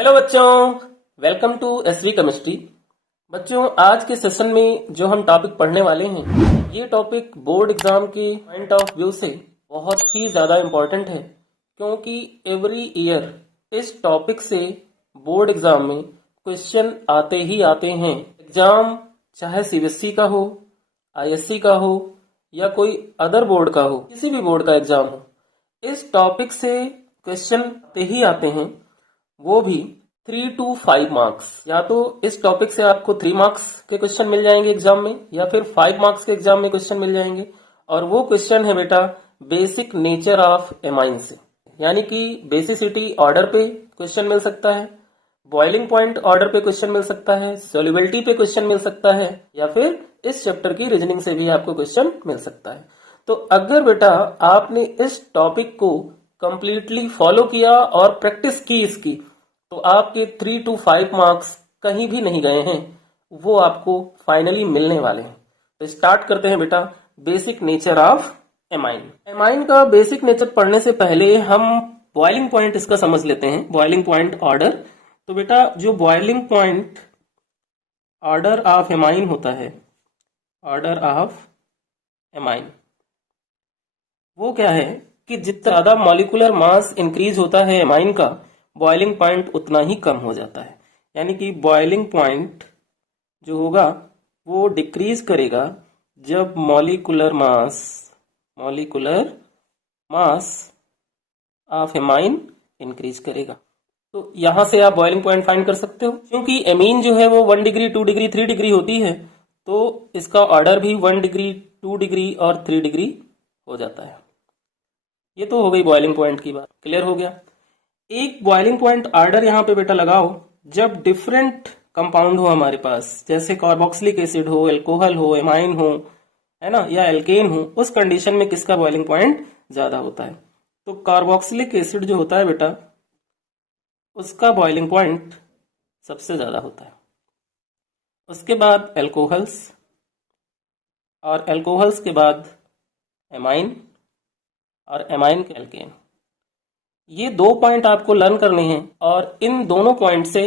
Hello बच्चों, welcome to SV chemistry. बच्चों, आज के सेशन में जो हम टॉपिक पढ़ने वाले हैं, ये टॉपिक बोर्ड एग्जाम के पॉइंट ऑफ व्यू से बहुत ही ज़्यादा इम्पोर्टेंट है, क्योंकि एवरी ईयर इस टॉपिक से बोर्ड एग्जाम में क्वेश्चन आते ही आते हैं। एग्जाम चाहे सीबीएसई का हो, आईएससी का हो या कोई अदर बोर्ड का हो, किसी भी बोर्ड का एग्जाम हो, इस टॉपिक से क्वेश्चन आते ही आते हैं, वो भी 3 to 5 मार्क्स। या तो इस टॉपिक से आपको 3 मार्क्स के क्वेश्चन मिल जाएंगे एग्जाम में, या फिर 5 मार्क्स के एग्जाम में क्वेश्चन मिल जाएंगे। और वो क्वेश्चन है बेटा बेसिक नेचर ऑफ एमाइन से, यानी कि बेसिसिटी ऑर्डर पे क्वेश्चन मिल सकता है, बॉइलिंग पॉइंट ऑर्डर पे क्वेश्चन मिल सकता है, सोल्युबिलिटी पे क्वेश्चन मिल सकता है, या फिर इस चैप्टर की रीजनिंग से भी आपको क्वेश्चन मिल सकता है। तो अगर बेटा आपने इस टॉपिक को कंप्लीटली फॉलो किया और प्रैक्टिस की इसकी, तो आपके 3 to 5 मार्क्स कहीं भी नहीं गए हैं, वो आपको फाइनली मिलने वाले हैं। तो स्टार्ट करते हैं बेटा basic nature of amine. Amine का बेसिक नेचर पढ़ने से पहले हम बॉइलिंग पॉइंट इसका समझ लेते हैं, बॉइलिंग पॉइंट ऑर्डर। तो बेटा जो boiling point order of amine होता है, ऑर्डर ऑफ एमाइन, वो क्या है कि जितना ज्यादा मॉलिक्यूलर मास इंक्रीज होता है एमाइन का, बॉइलिंग पॉइंट उतना ही कम हो जाता है। यानी कि बॉइलिंग पॉइंट जो होगा वो डिक्रीज करेगा जब molecular mass of amine increase करेगा। तो यहां से आप बॉइलिंग पॉइंट फाइंड कर सकते हो। क्योंकि एमीन जो है वो 1 डिग्री 2 डिग्री 3 डिग्री होती है, तो इसका ऑर्डर भी 1 डिग्री 2 डिग्री और 3 डिग्री हो जाता है। ये तो हो गई बॉइलिंग पॉइंट की बात, क्लियर हो गया। एक बॉइलिंग पॉइंट ऑर्डर यहाँ पे बेटा लगाओ जब डिफरेंट कंपाउंड हो हमारे पास, जैसे कार्बोक्सिलिक एसिड हो, अल्कोहल हो, एमाइन हो, है ना, या एल्केन हो। उस कंडीशन में किसका बॉइलिंग पॉइंट ज्यादा होता है? तो कार्बोक्सिलिक एसिड जो होता है बेटा, उसका बॉइलिंग पॉइंट सबसे ज्यादा होता है। उसके बाद एल्कोहल्स, और एल्कोहल्स के बाद एमाइन, और एमाइन के एल्केन। ये 2 पॉइंट आपको लर्न करने हैं, और इन दोनों पॉइंट से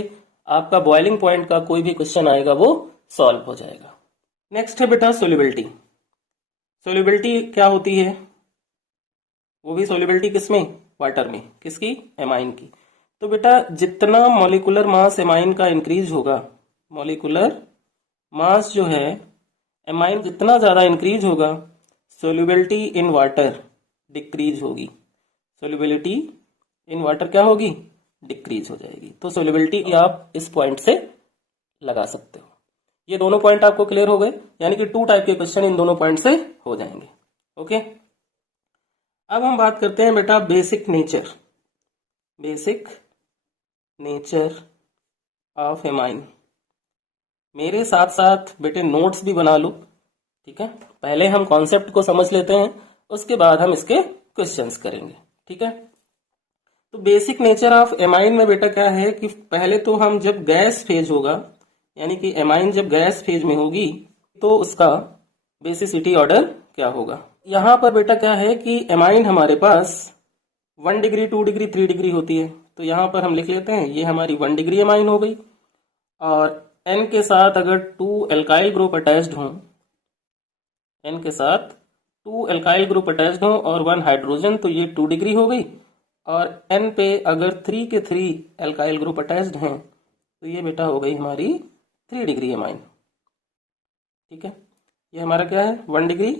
आपका बॉइलिंग पॉइंट का कोई भी क्वेश्चन आएगा वो सॉल्व हो जाएगा। नेक्स्ट है बेटा सोल्युबिलिटी। सोल्युबिलिटी क्या होती है? वो भी सोल्युबिलिटी किसमें? वाटर में। किसकी? एमाइन की। तो बेटा जितना मॉलिक्यूलर मास एमाइन का इंक्रीज होगा, मॉलिक्यूलर मास जो है एमाइन जितना ज्यादा इंक्रीज होगा, सोल्युबिलिटी इन वाटर डिक्रीज होगी। सोल्युबिलिटी इन वाटर क्या होगी? डिक्रीज हो जाएगी। तो सोल्युबिलिटी आप इस पॉइंट से लगा सकते हो। ये दोनों पॉइंट आपको क्लियर हो गए, यानी कि 2 टाइप के क्वेश्चन इन दोनों पॉइंट से हो जाएंगे। ओके, अब हम बात करते हैं बेटा बेसिक नेचर ऑफ एमाइन। मेरे साथ साथ बेटे नोट्स भी बना लो, ठीक है। पहले हम कॉन्सेप्ट को समझ लेते हैं, उसके बाद हम इसके क्वेश्चंस करेंगे, ठीक है। तो बेसिक नेचर ऑफ एमाइन में बेटा क्या है कि पहले तो हम जब गैस फेज होगा, यानी कि एमाइन जब गैस फेज में होगी, तो उसका बेसिसिटी ऑर्डर क्या होगा। यहां पर बेटा क्या है कि एमाइन हमारे पास 1 डिग्री 2 डिग्री 3 डिग्री होती है। तो यहां पर हम लिख लेते हैं ये हमारी 1 डिग्री एमाइन हो गई, और N के साथ अगर 2 एल्काइल ग्रुप अटैच्ड हों, N के साथ 2 एल्काइल ग्रुप अटैच्ड हों और 1 हाइड्रोजन, तो ये 2 डिग्री हो गई। और N पे अगर 3 के 3 एल्काइल ग्रुप अटैच्ड हैं, तो ये बेटा हो गई हमारी 3 डिग्री एमाइन, ठीक है। ये हमारा क्या है? 1 डिग्री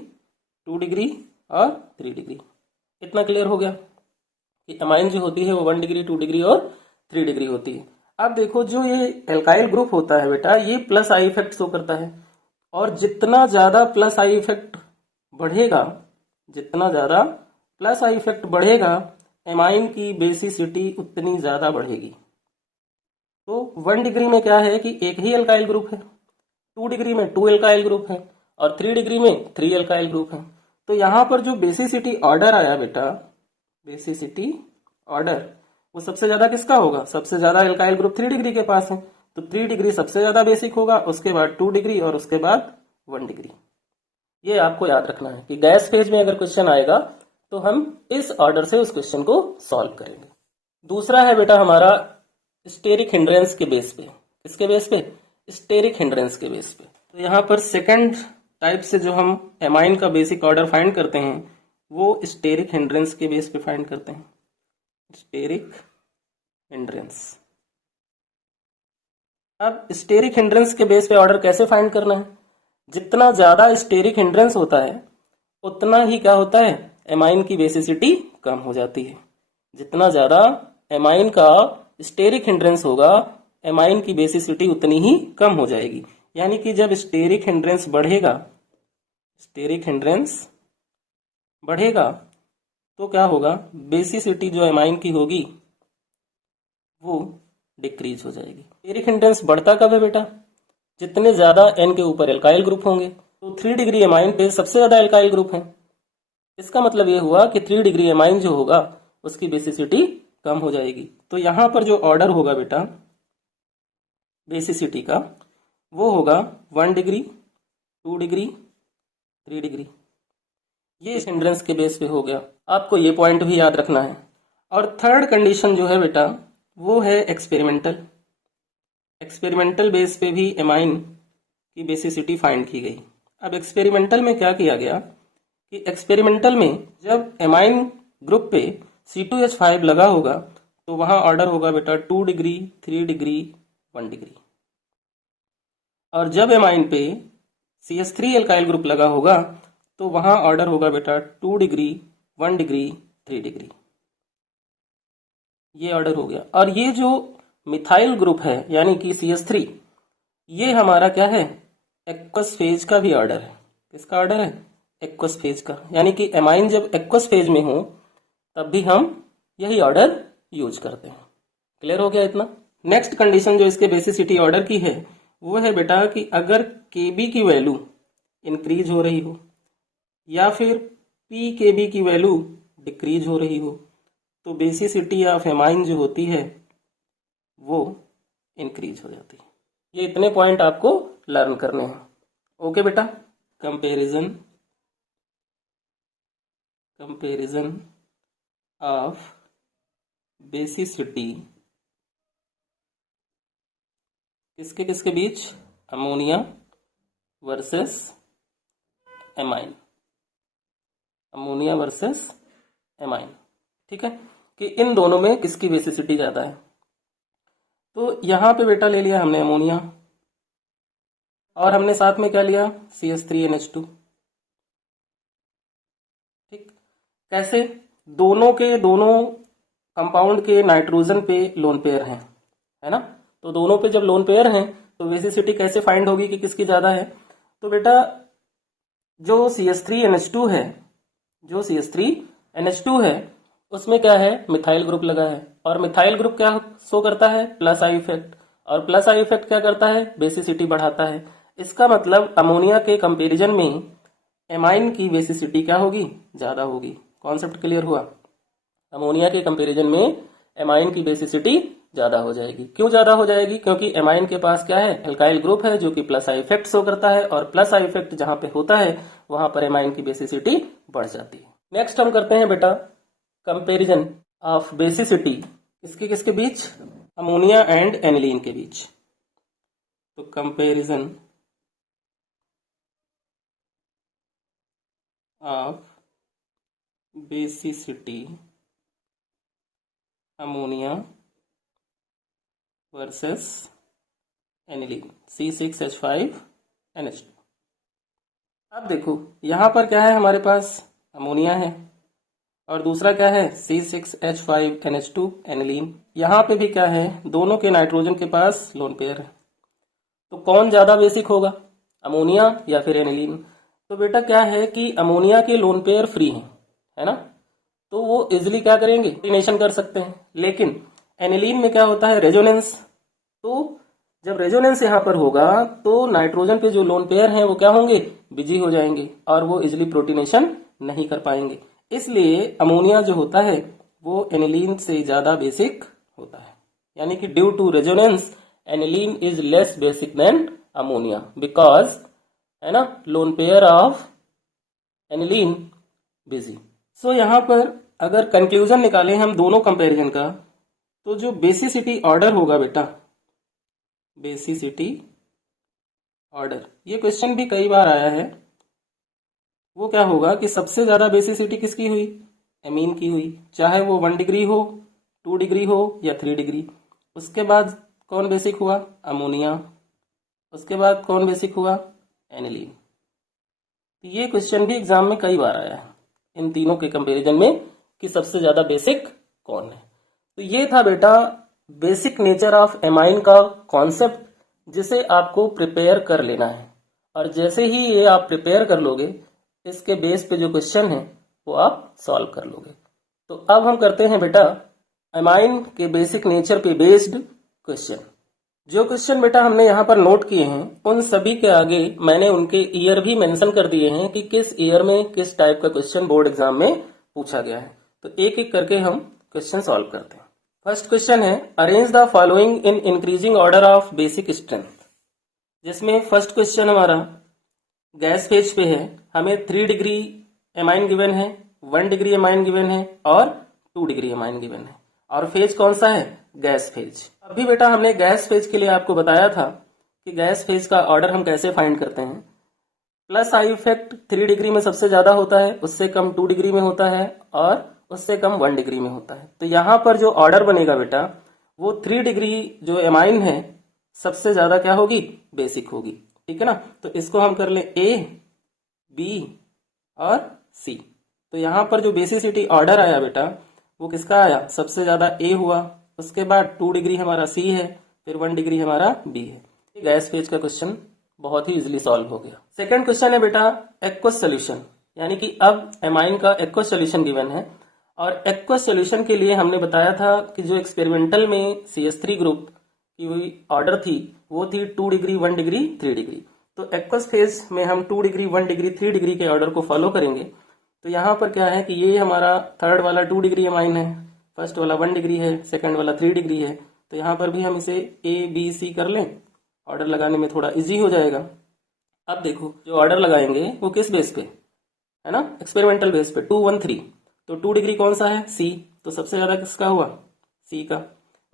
2 डिग्री और 3 डिग्री। इतना क्लियर हो गया कि एमाइन जो होती है वो 1 डिग्री 2 डिग्री और 3 डिग्री होती है। अब देखो जो ये एल्काइल ग्रुप होता है बेटा, ये प्लस आई इफेक्ट शो करता है, और जितना ज्यादा प्लस आई इफेक्ट बढ़ेगा, जितना ज्यादा प्लस आई इफेक्ट बढ़ेगा, एमाइन की बेसिसिटी उतनी ज्यादा बढ़ेगी। तो 1 डिग्री में क्या है कि एक ही एल्काइल ग्रुप है, 2 डिग्री में 2 एल्काइल ग्रुप है, और 3 डिग्री में 3 एल्काइल ग्रुप है। तो यहां पर जो बेसिसिटी ऑर्डर आया बेटा, बेसिसिटी ऑर्डर, वो सबसे ज्यादा किसका होगा? सबसे ज्यादा एल्काइल ग्रुप 3 डिग्री के पास है, तो 3 डिग्री सबसे ज्यादा बेसिक होगा, उसके बाद 2 डिग्री और उसके बाद 1 डिग्री। ये आपको याद रखना है कि गैस फेज में अगर क्वेश्चन आएगा तो हम इस ऑर्डर से उस क्वेश्चन को सॉल्व करेंगे। दूसरा है बेटा हमारा स्टेरिक हिंड्रेंस के बेस पे। किसके बेस पे? स्टेरिक हिंड्रेंस के बेस पे। तो यहाँ पर सेकंड टाइप से जो हम एमाइन का बेसिक ऑर्डर फाइंड करते हैं वो स्टेरिक हिंड्रेंस के बेस पे फाइंड करते हैं। Steric hindrance. अब स्टेरिक हिंड्रेंस के बेस पे ऑर्डर कैसे फाइंड करना है? जितना ज्यादा स्टेरिक हिंड्रेंस होता है उतना ही क्या होता है? एमाइन की बेसिसिटी कम हो जाती है। जितना ज्यादा एमाइन का स्टेरिक हिंड्रेंस होगा एमाइन की बेसिसिटी उतनी ही कम हो जाएगी। यानी कि जब स्टेरिक हिंड्रेंस बढ़ेगा, स्टेरिक हिंड्रेंस बढ़ेगा तो क्या होगा? बेसिसिटी जो एमाइन की होगी वो डिक्रीज हो जाएगी। स्टेरिक हिंड्रेंस बढ़ता कब है बेटा? जितने ज्यादा एन के ऊपर एल्काइल ग्रुप होंगे। तो 3 डिग्री एमाइन पे सबसे ज्यादा एल्काइल ग्रुप है। इसका मतलब ये हुआ कि 3 डिग्री एमाइन जो होगा उसकी बेसिसिटी कम हो जाएगी। तो यहां पर जो ऑर्डर होगा बेटा बेसिसिटी का वो होगा 1 डिग्री, 2 डिग्री, 3 डिग्री। ये इस हिंड्रेंस के बेस पे हो गया। आपको ये पॉइंट भी याद रखना है। और थर्ड कंडीशन जो है बेटा वो है एक्सपेरिमेंटल। एक्सपेरिमेंटल बेस पे भी एमाइन की बेसिसिटी फाइंड की गई। अब एक्सपेरिमेंटल में क्या किया गया कि एक्सपेरिमेंटल में जब एमाइन ग्रुप पे C2H5 लगा होगा तो वहां ऑर्डर होगा बेटा 2 डिग्री, 3 डिग्री, 1 डिग्री। और जब एमाइन पे CH3 एल्काइल ग्रुप लगा होगा तो वहां ऑर्डर होगा बेटा 2 डिग्री, 1 डिग्री, 3 डिग्री। ये ऑर्डर हो गया। और ये जो मिथाइल ग्रुप है यानी कि CH3 ये हमारा क्या है? एक्वस फेज का भी ऑर्डर है। किसका ऑर्डर है? एक्वस फेज का। यानी कि एमाइन जब एक्वस फेज में हो तब भी हम यही ऑर्डर यूज करते हैं। क्लियर हो गया इतना? नेक्स्ट कंडीशन जो इसके बेसिसिटी ऑर्डर की है वो है बेटा कि अगर Kb की वैल्यू इंक्रीज हो रही हो या फिर pKb की वैल्यू डिक्रीज हो रही हो तो बेसिसिटी ऑफ एमाइन जो होती है वो इंक्रीज हो जाती है। ये इतने पॉइंट आपको लर्न करने हैं। ओके बेटा? कंपैरिजन ऑफ बेसिसिटी किसके किसके बीच? Ammonia versus amine. Ammonia versus amine. ठीक है कि इन दोनों में किसकी बेसिसिटी ज्यादा है। तो यहां पे बेटा ले लिया हमने अमोनिया और हमने साथ में क्या लिया? CH3NH2। ठीक। कैसे? दोनों के दोनों कंपाउंड के नाइट्रोजन पे लोन पेयर हैं, है ना? तो दोनों पे जब लोन पेयर हैं तो बेसिसिटी कैसे फाइंड होगी कि किसकी ज्यादा है? तो बेटा जो CH3NH2 है, जो CH3NH2 है उसमें क्या है? मिथाइल ग्रुप लगा है। और मिथाइल ग्रुप क्या शो करता है? Plus I effect. और प्लस आई इफेक्ट क्या करता है? बेसिसिटी बढ़ाता है। इसका मतलब अमोनिया के कंपैरिजन में एमाइन की बेसिसिटी क्या होगी? ज्यादा होगी। कॉन्सेप्ट क्लियर हुआ? अमोनिया के कंपैरिजन में एमाइन की बेसिसिटी ज्यादा हो जाएगी। क्यों ज्यादा हो जाएगी? क्योंकि एमाइन के पास क्या है? एल्काइल ग्रुप है जो कि प्लस आई इफेक्ट शो करता है और प्लस आई इफेक्ट जहां पे होता है वहां पर एमाइन की बेसिसिटी बढ़ जाती है। नेक्स्ट हम करते हैं बेटा कंपैरिजन ऑफ बेसिसिटी किसके किसके बीच? अमोनिया एंड एनिलीन के बीच। तो comparison of basicity ammonia versus aniline C6H5NH2। अब देखो यहां पर क्या है? हमारे पास अमोनिया है और दूसरा क्या है? C6H5NH2 aniline. यहां पे भी क्या है? दोनों के नाइट्रोजन के पास लोन पेयर है। तो कौन ज्यादा बेसिक होगा? अमोनिया या फिर एनिलीन? तो बेटा क्या है कि अमोनिया के लोन पेयर फ्री हैं, है ना? तो वो इजिली क्या करेंगे? कोऑर्डिनेशन कर सकते हैं। लेकिन एनिलीन में क्या होता है? रेजोनेंस। तो जब रेजोनेंस यहां पर होगा तो नाइट्रोजन पे जो लोन पेयर हैं वो क्या होंगे? बिजी हो जाएंगे और वो इजिली प्रोटीनेशन नहीं कर पाएंगे। इसलिए अमोनिया जो होता है वो एनिलीन से ज्यादा बेसिक होता है। यानी कि due to resonance aniline is less basic than ammonia because, है ना, lone pair of aniline busy. So यहां पर अगर कंक्लूजन निकालें हम दोनों कंपैरिजन का तो जो बेसिसिटी ऑर्डर होगा बेटा, बेसिसिटी ऑर्डर, ये क्वेश्चन भी कई बार आया है, वो क्या होगा कि सबसे ज्यादा बेसिसिटी किसकी हुई, एमीन की हुई, चाहे वो 1 डिग्री हो, 2 डिग्री हो या 3 डिग्री। उसके बाद कौन बेसिक हुआ, अमोनिया। उसके बाद कौन बेसिक हुआ, एनिलीन। तो ये क्वेश्चन भी एग्जाम में कई बार आया है इन तीनों के कंपैरिजन में कि सबसे ज्यादा बेसिक कौन है। तो ये था बेटा बेसिक नेचर ऑफ एमाइन का कॉन्सेप्ट, जिसे आपको प्रिपेयर कर लेना है, और जैसे ही ये आप प्रिपेयर कर लोगे, इसके बेस पे जो क्वेश्चन है वो आप सॉल्व कर लोगे। तो अब हम करते हैं बेटा एमाइन के बेसिक नेचर पे बेस्ड क्वेश्चन। जो क्वेश्चन बेटा हमने यहाँ पर नोट किए हैं, उन सभी के आगे मैंने उनके ईयर भी मेंशन कर दिए हैं कि किस ईयर में किस टाइप का क्वेश्चन बोर्ड एग्जाम में पूछा गया है। तो एक एक करके हम क्वेश्चन सॉल्व करते हैं। फर्स्ट क्वेश्चन है arrange the following in increasing order of basic strength, जिसमें फर्स्ट क्वेश्चन हमारा गैस फेज पे है। हमें 3 डिग्री एमाइन गिवन है, 1 डिग्री एमाइन गिवन है और 2 डिग्री एमाइन गिवन है, और फेज कौन सा है, गैस फेज। अभी बेटा हमने गैस फेज के लिए आपको बताया था कि गैस फेज का ऑर्डर हम कैसे फाइंड करते हैं। प्लस आई इफेक्ट 3 डिग्री में सबसे ज्यादा होता है, उससे कम 2 डिग्री में होता है और उससे कम 1 डिग्री में होता है। तो यहाँ पर जो ऑर्डर बनेगा बेटा वो 3 डिग्री जो एमाइन है सबसे ज्यादा क्या होगी, बेसिक होगी। ठीक है ना। तो इसको हम कर ले ए, बी और सी। तो यहाँ पर जो बेसिसिटी ऑर्डर आया बेटा वो किसका आया, सबसे ज्यादा ए हुआ, उसके बाद 2 डिग्री हमारा सी है, फिर 1 डिग्री हमारा बी है। गैस फेज का क्वेश्चन बहुत ही इजीली सॉल्व हो गया। सेकंड क्वेश्चन है बेटा एक्वस सोल्यूशन, यानी कि अब एमाइन का एक्वस सोल्यूशन गिवन है, और एक्वस सोल्यूशन के लिए हमने बताया था कि जो एक्सपेरिमेंटल में CH3 ग्रुप की हुई ऑर्डर थी वो थी 2 डिग्री, 1 डिग्री, 3 डिग्री। तो एक्वस फेज में हम 2 डिग्री, 1 डिग्री, 3 डिग्री के ऑर्डर को फॉलो करेंगे। तो यहाँ पर क्या है कि ये हमारा थर्ड वाला 2 डिग्री एमाइन है, फर्स्ट वाला 1 डिग्री है, सेकंड वाला 3 डिग्री है। तो यहाँ पर भी हम इसे ए बी सी कर लें, ऑर्डर लगाने में थोड़ा इजी हो जाएगा। अब देखो जो ऑर्डर लगाएंगे वो किस बेस पे है ना, एक्सपेरिमेंटल बेस पे 2 1 3। तो 2 डिग्री कौन सा है, सी, तो सबसे ज्यादा किसका हुआ, सी का।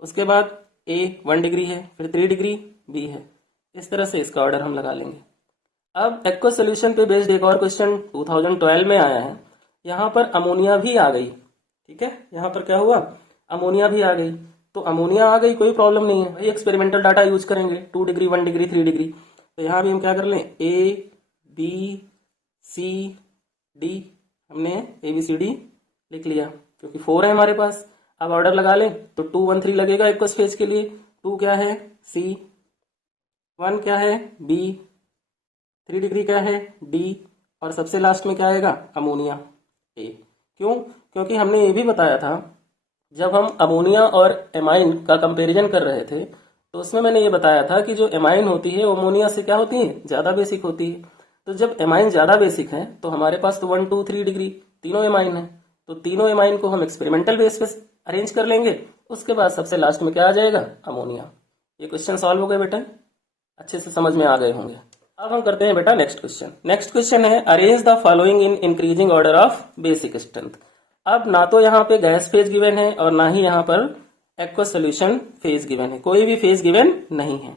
उसके बाद ए 1 डिग्री है, फिर 3 डिग्री बी है। इस तरह से इसका ऑर्डर हम लगा लेंगे। अब एक्वस सोल्यूशन पे बेस्ड एक और क्वेश्चन 2012 में आया है। यहाँ पर अमोनिया भी आ गई। ठीक है, यहाँ पर क्या हुआ, अमोनिया भी आ गई। तो अमोनिया आ गई, कोई प्रॉब्लम नहीं है भाई, एक्सपेरिमेंटल डाटा यूज करेंगे, 2 डिग्री, 1 डिग्री, 3 डिग्री। तो यहाँ भी हम क्या कर लें, ए बी सी डी, हमने ए बी सी डी लिख लिया क्योंकि 4 है हमारे पास। अब ऑर्डर लगा लें तो 2 1 3 लगेगा एक्वस फेज के लिए। 2 क्या है, सी, 1 क्या है, बी, 3 डिग्री क्या है, डी, और सबसे लास्ट में क्या आएगा, अमोनिया, ए। क्यों, क्योंकि हमने ये भी बताया था जब हम अमोनिया और एमाइन का कंपैरिजन कर रहे थे तो उसमें मैंने ये बताया था कि जो एमाइन होती है वो अमोनिया से क्या होती है, ज्यादा बेसिक होती है। तो जब एमाइन ज्यादा बेसिक है तो हमारे पास तो 1 2 3 डिग्री तीनों एमाइन है, तो तीनों एमाइन को हम एक्सपेरिमेंटल बेस पे अरेंज कर लेंगे। उसके बाद सबसे लास्ट में क्या आ जाएगा, अमोनिया। ये क्वेश्चन सॉल्व हो गए बेटा, अच्छे से समझ में आ गए होंगे। अब हम करते हैं बेटा नेक्स्ट क्वेश्चन। नेक्स्ट क्वेश्चन है arrange the following in increasing order of basic strength. अब ना तो यहाँ पे गैस फेज गिवन है और ना ही यहाँ पर एक्वस सोल्यूशन फेज गिवन है, कोई भी फेज गिवन नहीं है।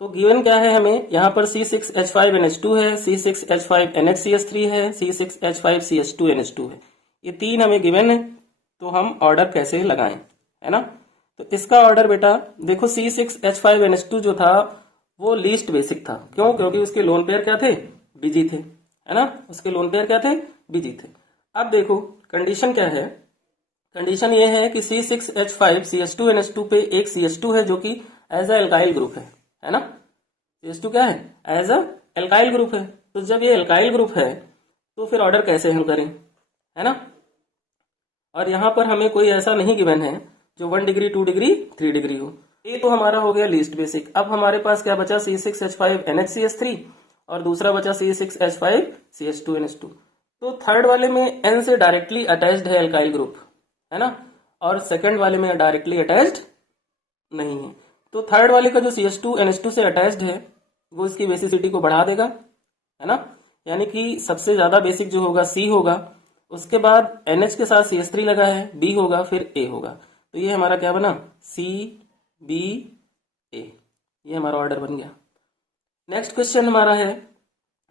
तो गिवन क्या है हमें, यहाँ पर C6H5NH2 है, C6H5NHCH3 है, C6H5CH2NH2 है। ये तीन हमें गिवन है, तो हम ऑर्डर कैसे लगाएं, है ना। तो इसका ऑर्डर बेटा देखो, C6H5NH2 जो था वो लीस्ट बेसिक था। क्यों, क्योंकि उसके लोन पेयर क्या थे, बिजी थे, है ना, उसके लोन पेयर क्या थे, बिजी थे। अब देखो कंडीशन क्या है, कंडीशन ये है कि C6H5CH2NH2 पे एक CH2 है जो कि एज अ एल्काइल ग्रुप है ना। CH2 क्या है, एज अ एल्काइल ग्रुप है। तो जब ये एल्काइल ग्रुप है तो फिर ऑर्डर कैसे हम करें, है ना। और यहां पर हमें कोई ऐसा नहीं गिवन है जो 1 डिग्री, 2 डिग्री, 3 डिग्री हो। ये तो हमारा हो गया लीस्ट बेसिक। अब हमारे पास क्या बचा, C6H5NHCH3 और दूसरा बचा C6H5CH2NH2। तो थर्ड वाले में N से डायरेक्टली अटैच्ड है एल्काइल ग्रुप, है ना, और सेकंड वाले में डायरेक्टली अटैच्ड नहीं है। तो थर्ड वाले का जो CH2NH2 से अटैच्ड है वो इसकी बेसिसिटी को बढ़ा देगा, है ना। यानी कि सबसे ज्यादा बेसिक जो होगा C होगा, उसके बाद NH के साथ CH3 लगा है, B होगा, फिर A होगा। तो ये हमारा क्या बना, सी बी ए, ये हमारा ऑर्डर बन गया। नेक्स्ट क्वेश्चन हमारा है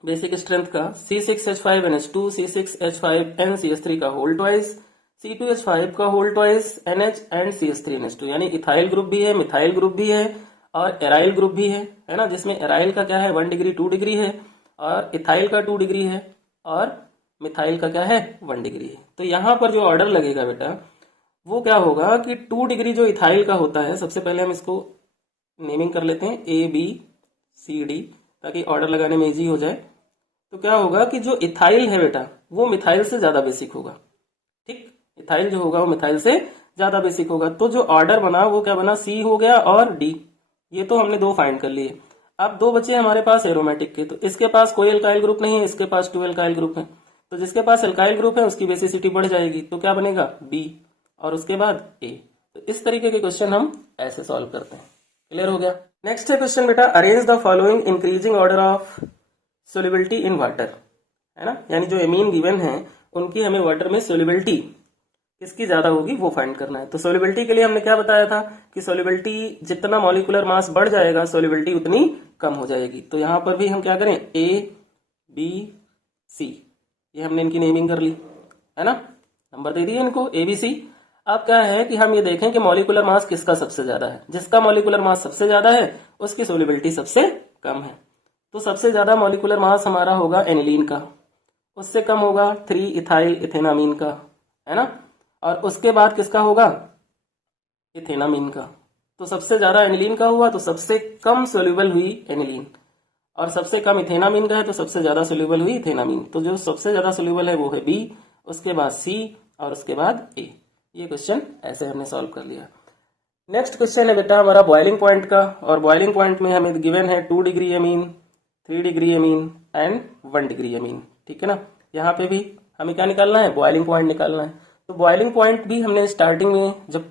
बेसिक स्ट्रेंथ का, C6H5NH2 C6H5NCH3 का होल ट्वाइस, C2H5 का whole twice NH and CH3NH2, यानी इथाइल ग्रुप भी है, मिथाइल ग्रुप भी है और एराइल ग्रुप भी है ना, जिसमें एराइल का क्या है 1 डिग्री 2 डिग्री है और इथाइल का 2 डिग्री है और मिथाइल का क्या है 1 डिग्री है। तो यहाँ पर जो ऑर्डर लगेगा बेटा वो क्या होगा कि 2 डिग्री जो इथाइल का होता है, सबसे पहले हम इसको नेमिंग कर लेते हैं ABCD ताकि ऑर्डर लगाने में इजी हो जाए। तो क्या होगा कि जो इथाइल है बेटा वो मिथाइल से ज्यादा बेसिक होगा, ठीक, इथाइल जो होगा वो मिथाइल से ज्यादा बेसिक होगा। तो जो ऑर्डर बना वो क्या बना, C हो गया और D, ये तो हमने 2 फाइंड कर लिए। अब 2 बचे हमारे पास एरोमेटिक के, तो इसके पास कोई एल्काइल ग्रुप नहीं है, इसके पास 2 एल्काइल ग्रुप है, तो जिसके पास एल्काइल ग्रुप है उसकी बेसिसिटी बढ़ जाएगी, तो क्या बनेगा B और उसके बाद A। तो इस तरीके के क्वेश्चन हम ऐसे सॉल्व करते हैं। क्लियर हो गया। नेक्स्ट है क्वेश्चन बेटा, arrange the following increasing order of solubility in water, है ना, यानी जो एमीन गिवन है उनकी हमें वाटर में सोल्युबिलिटी किसकी ज्यादा होगी वो फाइंड करना है। तो सोल्युबिलिटी के लिए हमने क्या बताया था कि सोल्युबिलिटी जितना मॉलिक्यूलर मास बढ़ जाएगा सोल्युबिलिटी उतनी कम हो जाएगी। तो यहां पर भी हम क्या करें, ABC, ये हमने इनकी नेमिंग कर ली, है ना, नंबर दे दिए इनको ABC। अब क्या है कि हम ये देखें कि मॉलिक्यूलर मास किसका सबसे ज्यादा है, जिसका मॉलिक्यूलर मास सबसे ज्यादा है उसकी सोल्युबिलिटी सबसे कम है। तो सबसे ज्यादा मॉलिक्यूलर मास हमारा होगा एनिलीन का, उससे कम होगा 3 इथाइल इथेनामीन का, है ना, और उसके बाद किसका होगा, इथेनामीन का। तो सबसे ज्यादा एनिलीन का हुआ तो सबसे कम सोल्यूबल हुई एनिलीन, और सबसे कम इथेनामीन का है तो सबसे ज्यादा सोल्यूबल हुई इथेनामीन। तो जो सबसे ज्यादा सोल्यूबल है वो है B, उसके बाद C और उसके बाद A। ये क्वेश्चन ऐसे हमने सॉल्व कर लिया। नेक्स्ट क्वेश्चन है बेटा हमारा बॉइलिंग पॉइंट का, और बॉइलिंग पॉइंट में हमें गिवन है 2 degree amine, 3 degree amine and 1 degree amine, ठीक है ना। यहाँ पे भी हमें क्या निकालना है, बॉइलिंग पॉइंट निकालना है। तो बॉइलिंग पॉइंट भी हमने स्टार्टिंग में जब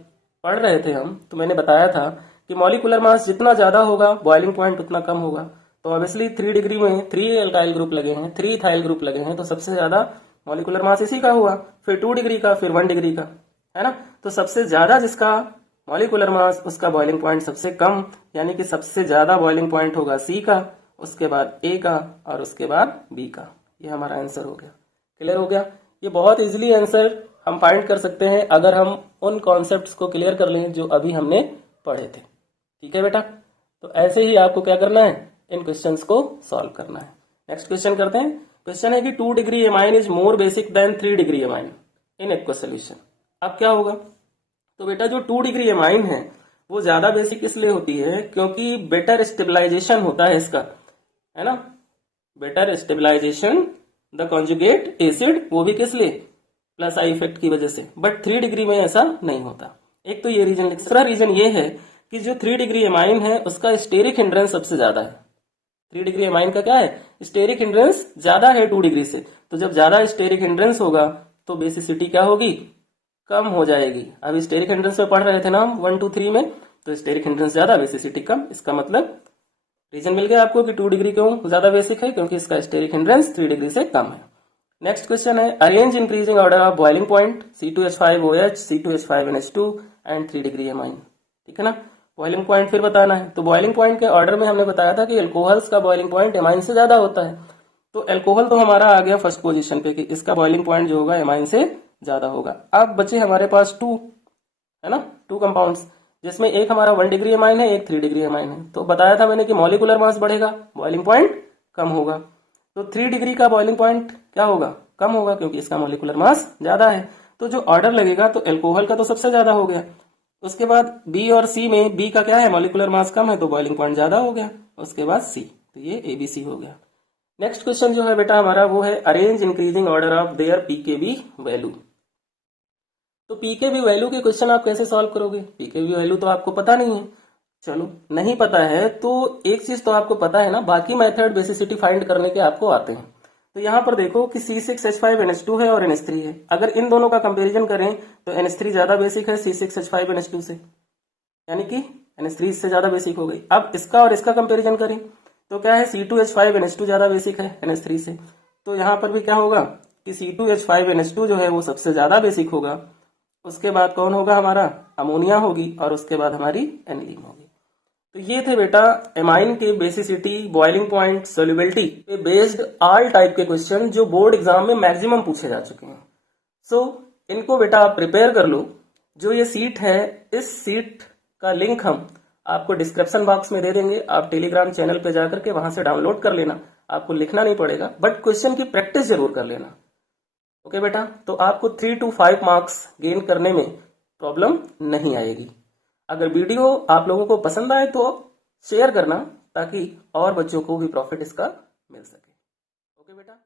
पढ़ रहे थे हम, तो मैंने बताया था कि मॉलिक्यूलर मास जितना ज्यादा होगा बॉइलिंग पॉइंट उतना कम होगा। तो ऑब्वियसली 3 डिग्री में 3 एल्काइल ग्रुप लगे हैं, 3 इथाइल ग्रुप लगे हैं, तो सबसे ज्यादा मॉलिक्यूलर मास इसी का हुआ, फिर 2 डिग्री का, फिर 1 डिग्री का, है ना। तो सबसे ज्यादा जिसका मॉलिक्यूलर मास उसका बॉइलिंग पॉइंट सबसे कम, यानी कि सबसे ज्यादा बॉइलिंग पॉइंट होगा C का, उसके बाद A का और उसके बाद B का। ये हमारा आंसर हो गया। क्लियर हो गया। ये बहुत इजीली आंसर हम फाइंड कर सकते हैं अगर हम उन कॉन्सेप्ट्स को क्लियर कर लें जो अभी हमने पढ़े थे, ठीक है बेटा। तो ऐसे ही आपको क्या करना है, इन क्वेश्चंस को सॉल्व करना है। नेक्स्ट क्वेश्चन करते हैं। क्वेश्चन है कि 2 degree amine is more basic than 3 degree amine in aqueous solution. अब क्या होगा, तो बेटा जो 2 डिग्री एमाइन है वो ज्यादा बेसिक इसलिए होती है क्योंकि बेटर स्टेबलाइजेशन होता है इसका, है ना, better stabilisation the conjugate acid, वो भी किस लिए, प्लस आई इफेक्ट की वजह से। बट 3 डिग्री में ऐसा नहीं होता। एक तो ये रीजन। दूसरा रीजन ये है कि जो 3 डिग्री एमाइन है उसका स्टेरिक हिंड्रेंस सबसे ज्यादा है। 3 डिग्री एमाइन का क्या है, स्टेरिक हिंड्रेंस ज्यादा है 2 डिग्री से। तो जब ज्यादा स्टेरिक हिंड्रेंस होगा तो बेसिसिटी क्या होगी, कम हो जाएगी। अभी स्टेरिक हिंड्रेंस में पढ़ रहे थे ना हम 1 2 3 में, तो स्टेरिक हिंड्रेंस ज्यादा बेसिसिटी कम। इसका मतलब रीजन मिल गया आपको कि 2 डिग्री क्यों ज्यादा बेसिक है, क्योंकि इसका स्टेरिक हिंड्रेंस 3 डिग्री से कम है। नेक्स्ट क्वेश्चन है arrange increasing order of boiling point C2H5OH C2H5NH2 and 3 degree amine, ठीक है ना। बॉइलिंग पॉइंट फिर बताना है। तो बॉइलिंग पॉइंट के ऑर्डर में हमने बताया था कि अल्कोहल्स का बॉइलिंग पॉइंट एमाइन से ज्यादा होता है। तो अल्कोहल तो हमारा आ गया फर्स्ट पोजीशन पे कि इसका बॉइलिंग पॉइंट जो होगा एमाइन से ज्यादा होगा। अब बचे हमारे पास 2, है ना, 2 कंपाउंड्स, जिसमें एक हमारा 1 डिग्री एमाइन है, एक 3 डिग्री एमाइन है। तो बताया था मैंने कि मॉलिक्यूलर मास बढ़ेगा, बॉइलिंग पॉइंट कम होगा। तो 3 डिग्री का बॉइलिंग पॉइंट क्या होगा, कम होगा, क्योंकि इसका मॉलिक्यूलर मास ज्यादा है। तो जो ऑर्डर लगेगा तो अल्कोहल का तो सबसे ज्यादा हो गया, उसके बाद B और C में B का क्या है, मॉलिक्यूलर मास कम है तो बॉइलिंग पॉइंट ज्यादा हो गया, उसके बाद C। तो ये ABC हो गया। नेक्स्ट क्वेश्चन जो है बेटा हमारा वो है arrange increasing order of their pKb value. तो पीकेबी वैल्यू के क्वेश्चन आप कैसे सॉल्व करोगे, पीकेबी वैल्यू तो आपको पता नहीं है। चलो नहीं पता है तो एक चीज तो आपको पता है ना, बाकी मेथड बेसिसिटी फाइंड करने के आपको आते हैं। तो यहाँ पर देखो कि C6H5NH2 है और NH3 है। अगर इन दोनों का कंपैरिजन करें तो NH3 ज्यादा बेसिक है C6H5NH2 से, यानी कि NH3 इससे ज्यादा बेसिक हो गई। अब इसका और इसका कंपैरिजन करें तो क्या है, C2H5NH2 ज्यादा बेसिक है NH3 से। तो यहाँ पर भी क्या होगा कि C2H5NH2 जो है वो सबसे ज्यादा बेसिक होगा, उसके बाद कौन होगा हमारा, अमोनिया होगी, और उसके बाद हमारी एनिलीन होगी। तो ये थे बेटा एमाइन के बेसिसिटी, बॉइलिंग पॉइंट, सोल्युबिलिटी पे बेस्ड ऑल टाइप के क्वेश्चन जो बोर्ड एग्जाम में मैक्सिमम पूछे जा चुके हैं। सो इनको बेटा आप प्रिपेयर कर लो। जो ये सीट है, इस सीट का लिंक हम आपको डिस्क्रिप्शन बॉक्स में दे देंगे। आप टेलीग्राम चैनल पे जाकर के वहां से डाउनलोड कर लेना। आपको लिखना नहीं पड़ेगा, बट क्वेश्चन की प्रैक्टिस जरूर कर लेना। ओके बेटा, तो आपको 3 to 5 मार्क्स गेन करने में प्रॉब्लम नहीं आएगी। अगर वीडियो आप लोगों को पसंद आए तो शेयर करना, ताकि और बच्चों को भी प्रॉफिट इसका मिल सके। ओके बेटा।